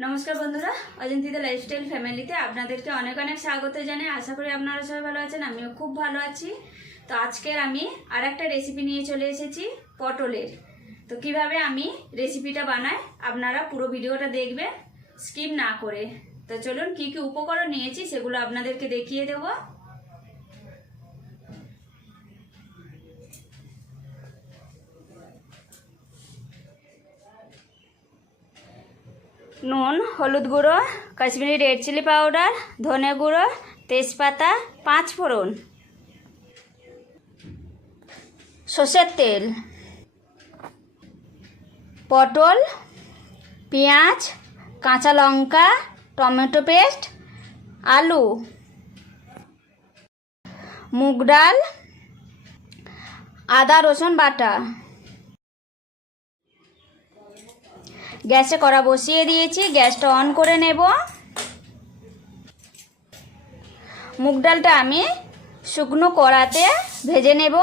নমস্কার বন্ধুরা, অজন্তিতে লাইফস্টাইল ফ্যামিলিতে আপনাদেরকে অনেক অনেক স্বাগত জানাই। আশা করি আপনারা সবাই ভালো আছেন, আমিও খুব ভালো আছি। তো আজকের আমি আর একটা রেসিপি নিয়ে চলে এসেছি, পটলের। তো কীভাবে আমি রেসিপিটা বানাই, আপনারা পুরো ভিডিওটা দেখবেন স্কিপ না করে। তো চলুন কি কি উপকরণ নিয়েছি, সেগুলো আপনাদেরকে দেখিয়ে দেবো। নুন, হলুদ গুঁড়ো, কাশ্মীরি রেড চিলি পাউডার, ধনে গুঁড়ো, তেজপাতা, পাঁচ ফোড়ন। সর্ষের তেল। পটল, পেঁয়াজ, কাঁচা লঙ্কা, টমেটো পেস্ট, আলু। মুগ ডাল, আদা রসুন বাটা। গ্যাসে কড়া বসিয়ে দিয়েছি, গ্যাসটা অন করে নেব। মুগ ডালটা আমি শুকনো কড়াতে ভেজে নেব।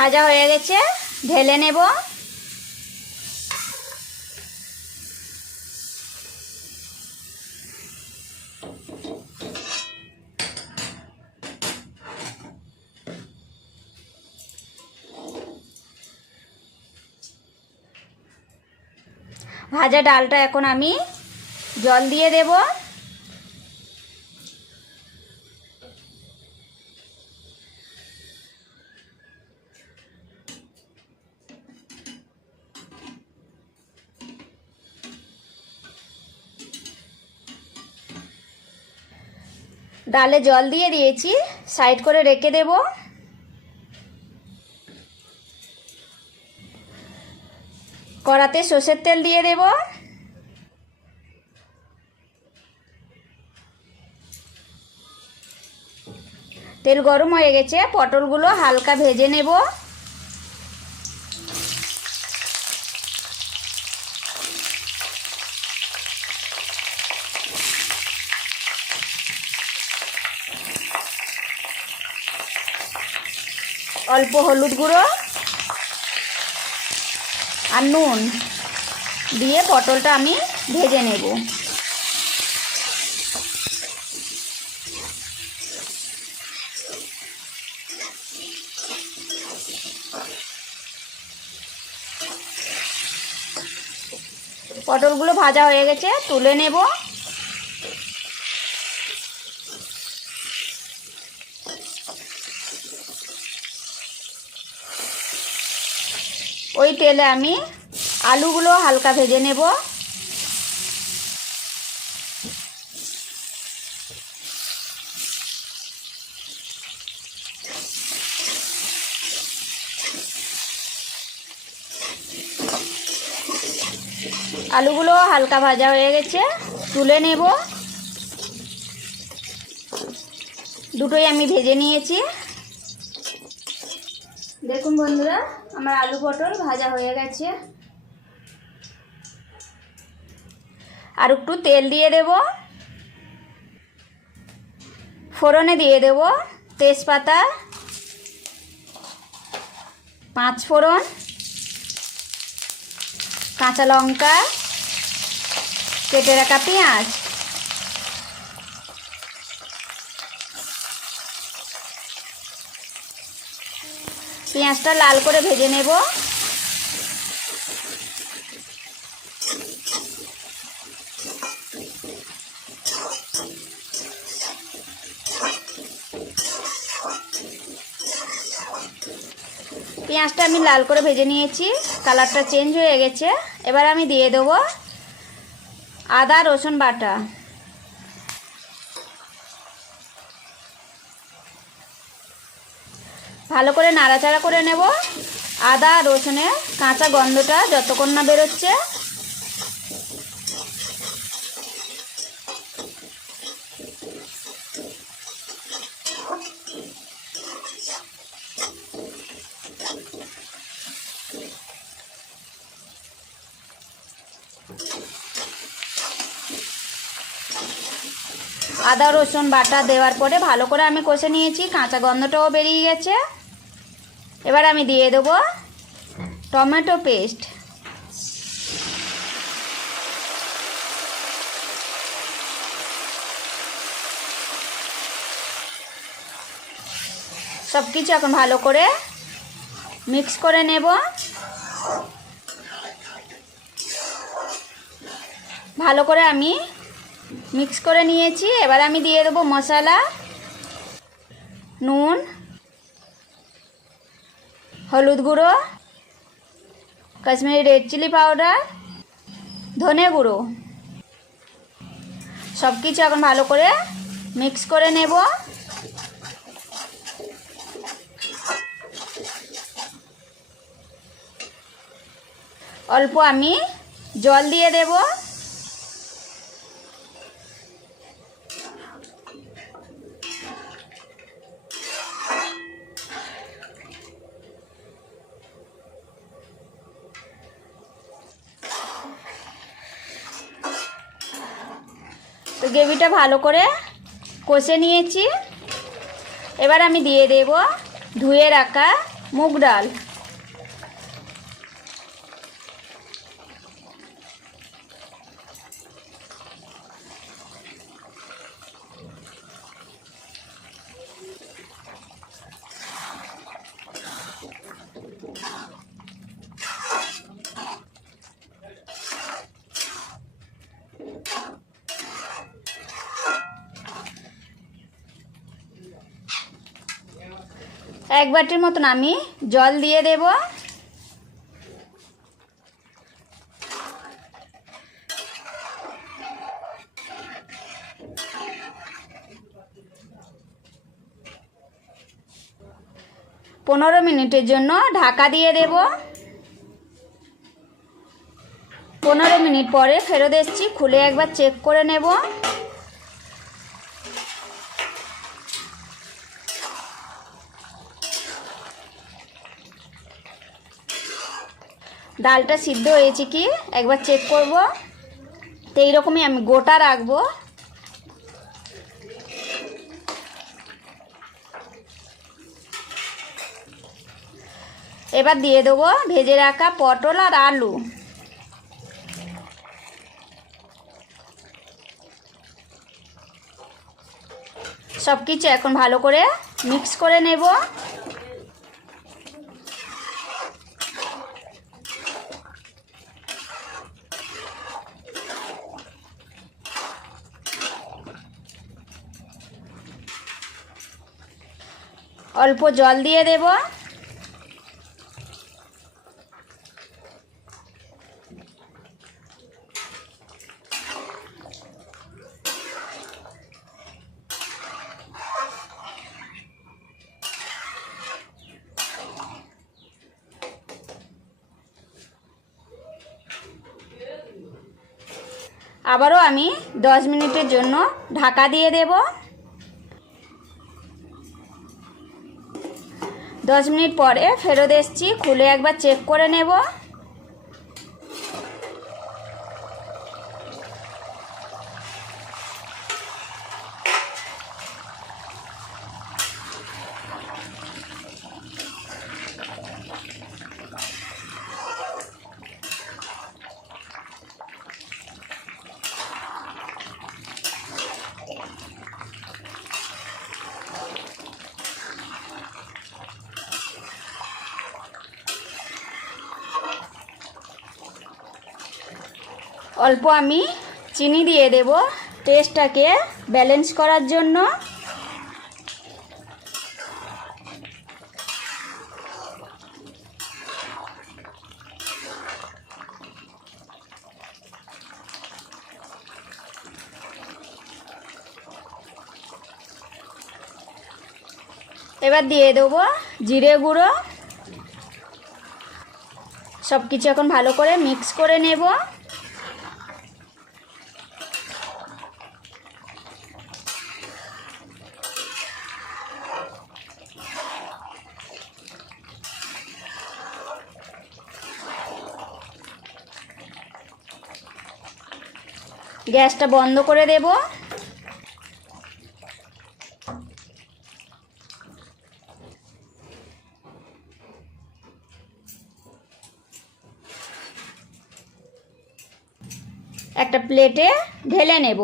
ভাজা হয়ে গেছে ঢেলে নেব। ভাজা ডালটা এখন আমি জল দিয়ে দেবো। ডালে জল দিয়ে দিয়েছি, সাইড করে রেখে দেব। কড়াতে সর্ষের তেল দিয়ে দেব। তেল গরম হয়ে গেছে, পটলগুলো হালকা ভেজে নেব। অল্প হলুদ গুঁড়ো আর নুন দিয়ে পটলটা আমি ভেজে নেব। পটলগুলো ভাজা হয়ে গেছে, তুলে নেব। ওই তেলে আমি আলুগুলো হালকা ভেজে নেব। আলুগুলো হালকা ভাজা হয়ে গেছে, তুলে নেব। দুটোই আমি ভেজে নিয়েছি। দেখুন বন্ধুরা আমার আলু পটল ভাজা হয়ে গেছে। আর একটু তেল দিয়ে দেব। ফোড়নে দিয়ে দেব তেজপাতা। পাঁচ ফোড়ন। কাঁচা লঙ্কা। কেটে রাখা পেঁয়াজ। পেঁয়াজটা লাল করে ভেজে নেব। পেঁয়াজটা আমি লাল করে ভেজে নিয়েছি, কালারটা চেঞ্জ হয়ে গেছে। এবার আমি দিয়ে দেবো আদা রসুন বাটা। ভালো করে নাড়াচাড়া করে নেব। আদা, রসুনের কাঁচা গন্ধটা যতক্ষণ না বেরোচ্ছে। আদা, রসুন বাটা দেওয়ার পরে ভালো করে আমি কষে নিয়েছি। কাঁচা গন্ধটাও বেরিয়ে গেছে। এবার আমি দিয়ে দেবো টমেটো পেস্ট। সব কিছু এখন ভালো করে মিক্স করে নেব। ভালো করে আমি মিক্স করে নিয়েছি। এবার আমি দিয়ে দেবো মশলা, নুন হলুদ গুঁড়ো, কাশ্মীরি রেড চিলি পাউডার ধনে গুঁড়ো। সব কিছু এখন ভালো করে মিক্স করে নেব। অল্প আমি জল দিয়ে দেবো। গ্রেভিটা ভালো করে কষে নিয়েছি। এবার আমি দিয়ে দেব ধুয়ে রাখা মুগ ডাল। এক বাটির মতন আমি জল দিয়ে দেব। পনেরো মিনিটের জন্য ঢাকা দিয়ে দেব। পনেরো মিনিট পরে ফেরত এসেছি, খুলে একবার চেক করে নেব। ডালটা সিদ্ধ হয়েছে কি? একবার চেক করব। তো এইরকমই আমি গোটা রাখব। এবার দিয়ে দেবো ভেজে রাখা পটল আর আলু। সব কিছু এখন ভালো করে মিক্স করে নেব। অল্প জল দিয়ে দেব। আবারও আমি দশ মিনিটের জন্য ঢাকা দিয়ে দেবো। দশ মিনিট পরে ফেরত এসছি খুলে একবার চেক করে নেব। অল্প আমি চিনি দিয়ে দেব টেস্টটাকে ব্যালেন্স করার জন্য। এবার দিয়ে দেবো জিরে গুঁড়ো। সব কিছু এখন ভালো করে মিক্স করে নেব। গ্যাসটা বন্ধ করে দেব। একটা প্লেটে ঢেলে নেব।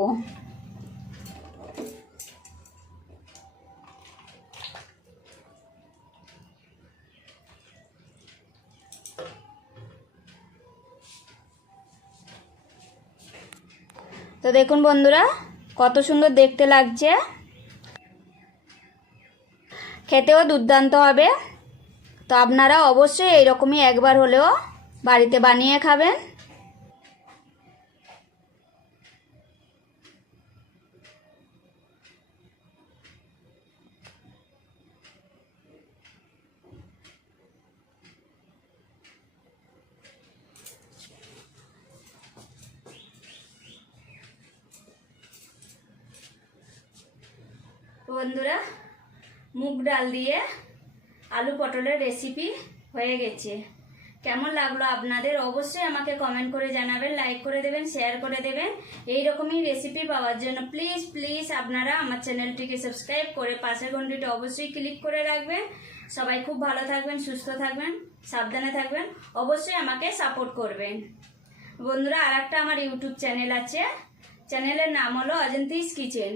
দেখুন বন্ধুরা, কত সুন্দর দেখতে লাগছে। খেতেও দুর্দান্ত হবে। তো আপনারা অবশ্যই এইরকমই একবার হলেও বাড়িতে বানিয়ে খাবেন। বন্ধুরা, মুগ ডাল দিয়ে আলু পটলের রেসিপি হয়ে গেছে। কেমন লাগল আপনাদের? অবশ্যই আমাকে কমেন্ট করে জানাবেন লাইক করে দেবেন শেয়ার করে দেবেন। এই রকমই রেসিপি পাওয়ার জন্য প্লিজ প্লিজ আপনারা আমার চ্যানেলটিকে সাবস্ক্রাইব করে পাশের ঘন্টিটা অবশ্যই ক্লিক করে রাখবেন। সবাই খুব ভালো থাকবেন, সুস্থ থাকবেন, সাবধানে থাকবেন, অবশ্যই আমাকে সাপোর্ট করবেন। বন্ধুরা আর আমার ইউটিউব চ্যানেল আছে। চ্যানেলের নাম হলো অজন্তিস কিচেন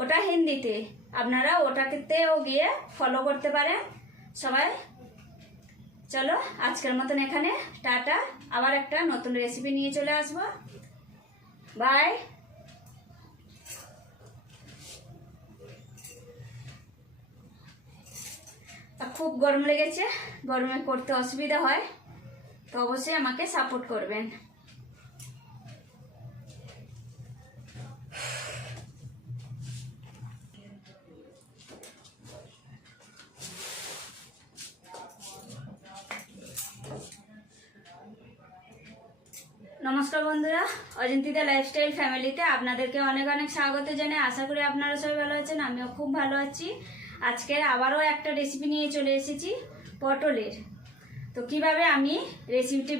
ওটা হিন্দিতে। আপনারা ওটাতেও গিয়ে ফলো করতে পারেন। সবাই, চলো আজকের মতন এখানে, টাটা। আবার একটা নতুন রেসিপি নিয়ে চলে আসব। বাই খুব গরম লেগেছে, গরমে করতে অসুবিধা হয়, তো অবশ্যই আমাকে সাপোর্ট করবেন। অজন্তিতা লাইফস্টাইল ফ্যামিলিতে আপনাদেরকে অনেক অনেক স্বাগত জানাই। আশা করি আপনারা সবাই ভালো আছেন, আমিও খুব ভালো আছি। আজকের আবারও একটা রেসিপি নিয়ে চলে এসেছি, পটলের। তো কীভাবে আমি রেসিপিটি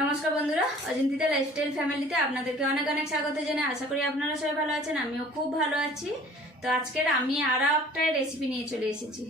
নমস্কার বন্ধুরা, অজন্তিতা লাইফস্টাইল ফ্যামিলিতে আপনাদেরকে অনেক অনেক স্বাগত জানাই। আশা করি আপনারা সবাই ভালো আছেন, আমিও খুব ভালো আছি। তো আজকের আমি আরও একটা রেসিপি নিয়ে চলে এসেছি।